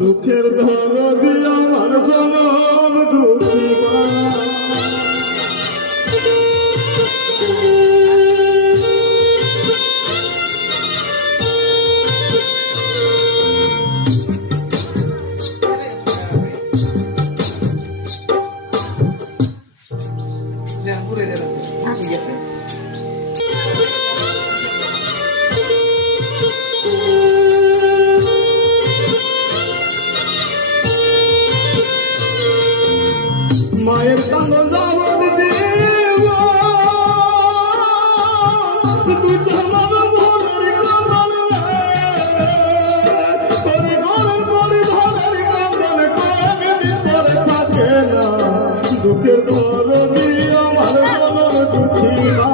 দুঃখের দরদি আমার জনম দুঃখী মা। মায়ের কান্দন যাবত জীব তুই তোমার ঘরের কান্দন তোর ঘরের পরিধানের কান্দন কয়েকদিন পরে থাকে না। দুঃখের দরদি আমার জনম দুঃখী মা,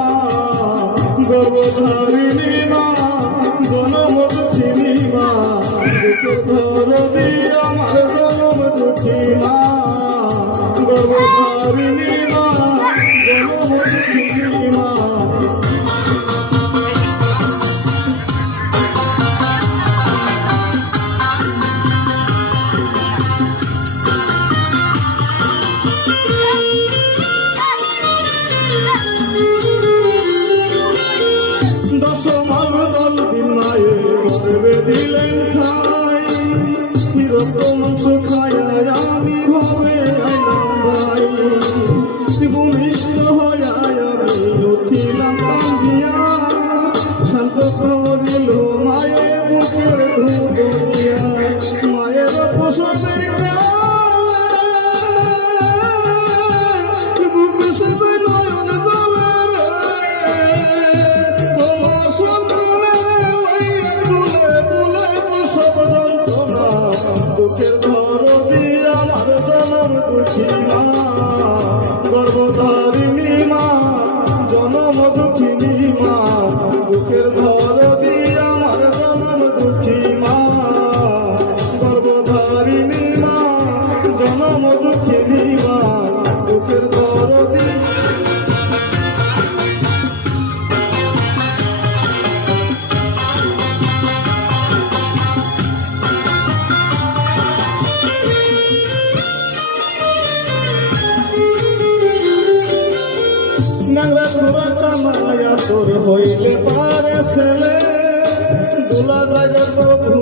গর্ভধারিণী মা, জনম দুঃখিনী মা। দুঃখের দরদি আমার জনম দুঃখী মা, গর্ভধারিণী মা, জনম দুঃখিনী মা। দশমার 10 দিন মায়ে গর্ভে দিলেন ঠাই, রক্ত মাংস খায়া আমি ভাবে আইলাম ভাই। ভূমিষ্ঠ হইয়া আমি উঠিলাম কান্দিয়া, শান্ত করিল মায়ের বুকের ধুঁকিয়া। মায়ের প্রসবের কালে বুক শুধু নয়ন জলে তোমার সন্তানের লইয়া তুলে তুলে প্রসব যন্ত্রণা। দুঃখের দরদি আমার জনম দুঃখী মা, গর্ভধারিণী মা, জনম দুঃখিনী মা। দুঃখের দরদি আমার জনম দুঃখী মা, গর্ভধারিণী মা, জনম দুঃখিনী মা। দুঃখের দরদি নাংরা ঘোরা কামায়া তোর হইলে পারে ছেলে, দুলা জায়গা তো